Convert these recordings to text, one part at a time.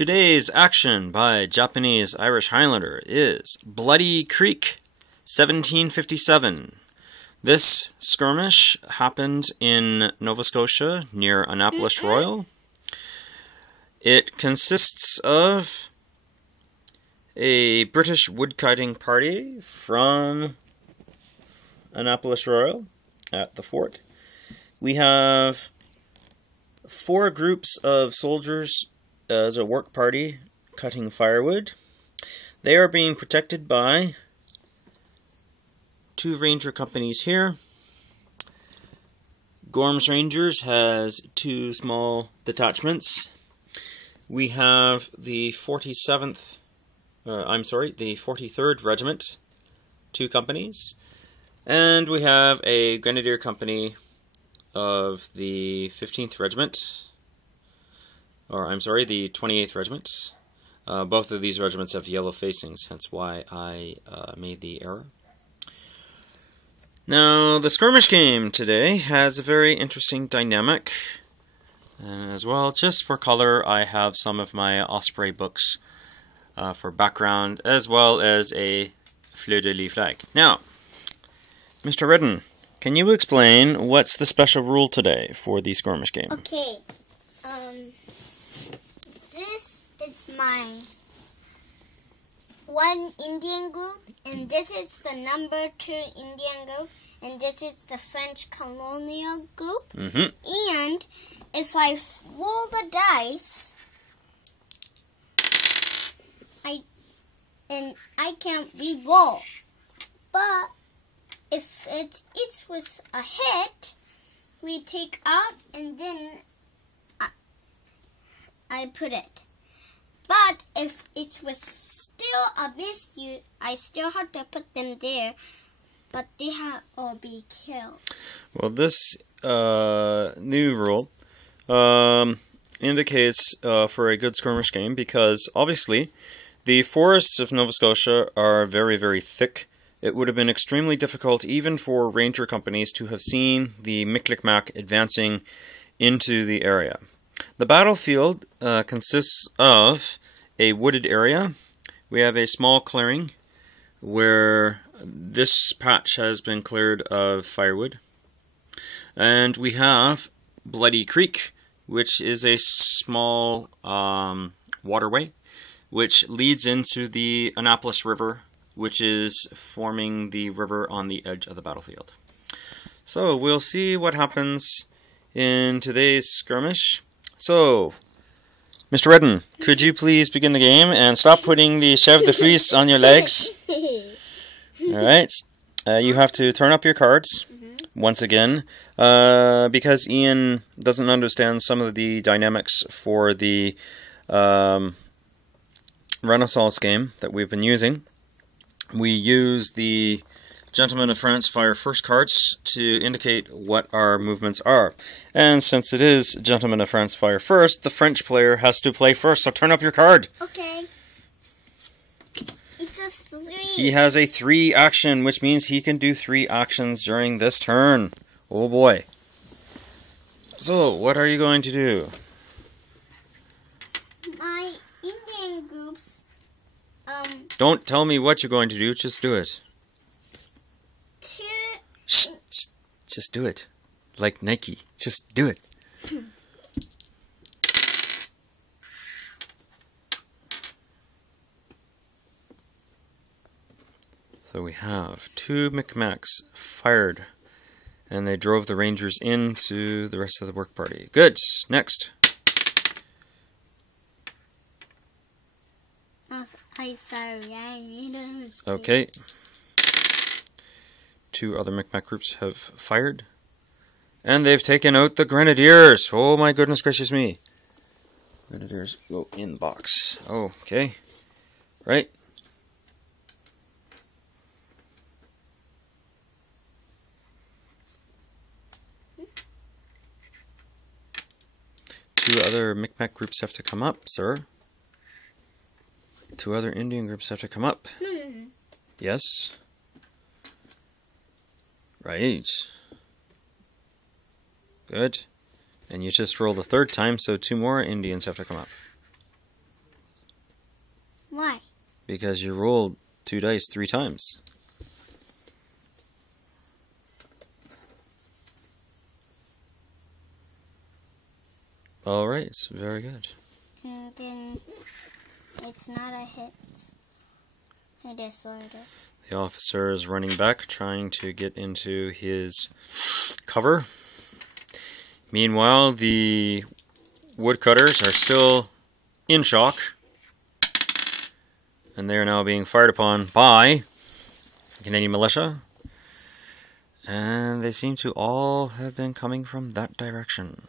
Today's action by Japanese Irish Highlander is Bloody Creek, 1757. This skirmish happened in Nova Scotia near Annapolis Royal. It consists of a British woodcutting party from Annapolis Royal at the fort. We have 4 groups of soldiers as a work party cutting firewood. They are being protected by 2 ranger companies here. Gorham's Rangers has 2 small detachments. We have the 43rd Regiment, 2 companies. And we have a Grenadier Company of the 15th Regiment. The 28th Regiment. Both of these regiments have yellow facings, hence why I made the error. Now, the skirmish game today has a very interesting dynamic. And as well, just for color, I have some of my Osprey books for background, as well as a fleur-de-lis flag. Now, Mr. Redden, can you explain what's the special rule today for the skirmish game? Okay. This is my 1 Indian group, and this is the number 2 Indian group, and this is the French colonial group. And if I roll the dice, I can't re-roll. But if it was a hit, we take out and then I put it. But if it was still a miss, I still have to put them there. But they have all be killed. Well, this new rule indicates for a good skirmish game because obviously the forests of Nova Scotia are very, very thick. It would have been extremely difficult even for ranger companies to have seen the Micmac advancing into the area. The battlefield consists of a wooded area. We have a small clearing where this patch has been cleared of firewood. And we have Bloody Creek, which is a small waterway which leads into the Annapolis River, which is forming the river on the edge of the battlefield. So we'll see what happens in today's skirmish. So, Mr. Redden, could you please begin the game and stop putting the chef de frise on your legs? Alright, you have to turn up your cards once again, because Ian doesn't understand some of the dynamics for the Renaissance game that we've been using. We use the Gentlemen of France Fire First cards to indicate what our movements are. And since it is Gentlemen of France Fire First, the French player has to play first, so turn up your card. Okay. It's just 3. He has a 3 action, which means he can do 3 actions during this turn. Oh boy. So, what are you going to do? My Indian groups, Don't tell me what you're going to do, just do it. Shh, shh, just do it. Like Nike. Just do it. So we have 2 Micmacs fired, and they drove the Rangers into the rest of the work party. Good. Next. I'm sorry, I made a mistake. Okay. 2 other Micmac groups have fired, and they've taken out the Grenadiers. Oh my goodness gracious me. Grenadiers go in the box. Oh, okay. Right. Two other Micmac groups have to come up, sir. 2 other Indian groups have to come up. Yes. Right. Good. And you just rolled a 3rd time, so 2 more Indians have to come up. Why? Because you rolled 2 dice 3 times. Alright, very good. And then it's not a hit. I disorders. The officer is running back, trying to get into his cover. Meanwhile, the woodcutters are still in shock. And they are now being fired upon by the Canadian militia. And they seem to all have been coming from that direction.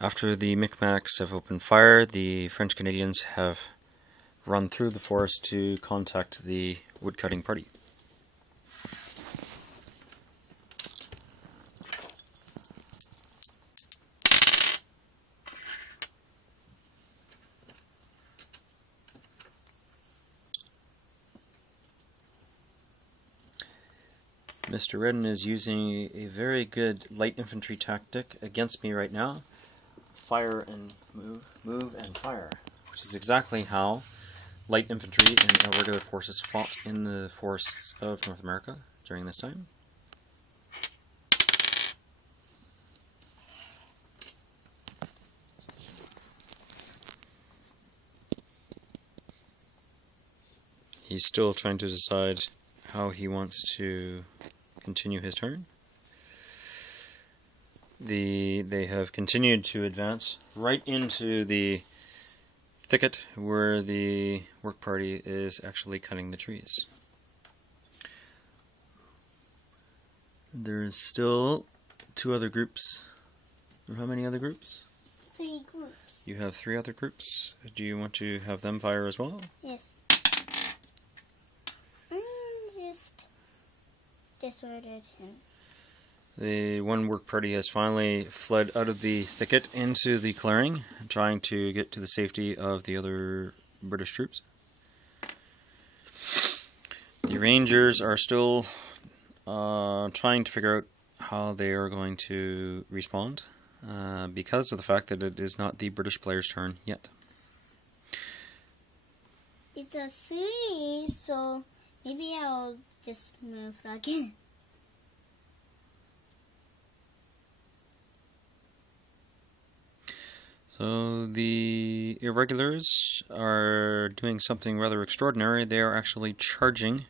After the Micmacs have opened fire, the French Canadians have run through the forest to contact the woodcutting party. Mr. Redden is using a very good light infantry tactic against me right now. Fire and move, move and fire, which is exactly how light infantry and our regular forces fought in the forests of North America during this time. He's still trying to decide how he wants to continue his turn. They have continued to advance right into the thicket where the work party is actually cutting the trees. There's still 2 other groups. Or how many other groups? 3 groups. You have 3 other groups. Do you want to have them fire as well? Yes. Just disordered him. The one work party has finally fled out of the thicket into the clearing, trying to get to the safety of the other British troops. The Rangers are still trying to figure out how they are going to respond, because of the fact that it is not the British players' turn yet. It's a 3, so maybe I'll just move again. So the irregulars are doing something rather extraordinary. They are actually charging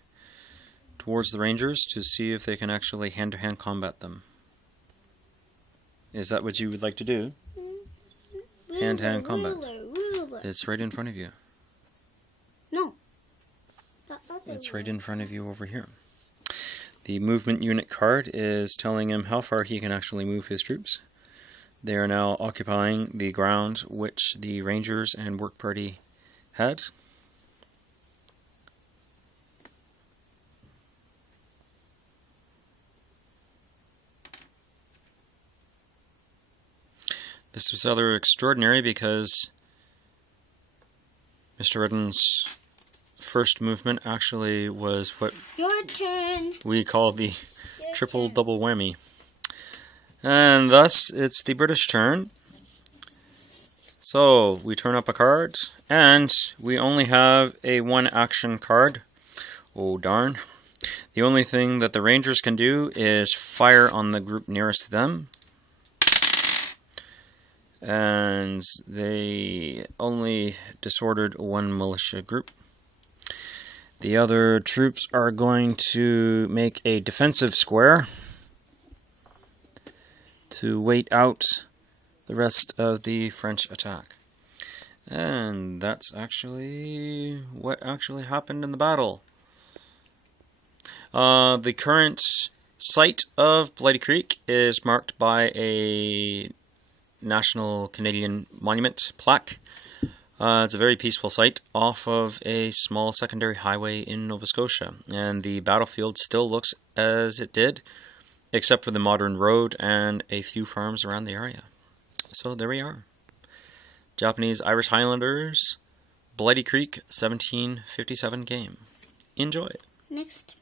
towards the Rangers to see if they can actually hand-to-hand combat them. Is that what you would like to do? Hand-to-hand combat. Ruler. It's right in front of you. No. It's right in front of you over here. The movement unit card is telling him how far he can actually move his troops. They are now occupying the ground which the Rangers and work party had. This was rather extraordinary because Mr. Redden's first movement actually was what Your turn. we call the triple double whammy. And thus, it's the British turn. So, we turn up a card, and we only have a 1 action card. Oh darn. The only thing that the Rangers can do is fire on the group nearest to them. And they only disordered 1 militia group. The other troops are going to make a defensive square to wait out the rest of the French attack. And that's actually what actually happened in the battle. The current site of Bloody Creek is marked by a National Canadian Monument plaque. It's a very peaceful site off of a small secondary highway in Nova Scotia. And the battlefield still looks as it did, except for the modern road and a few farms around the area. So there we are. Japanese Irish Highlanders, Bloody Creek, 1757 game. Enjoy. Next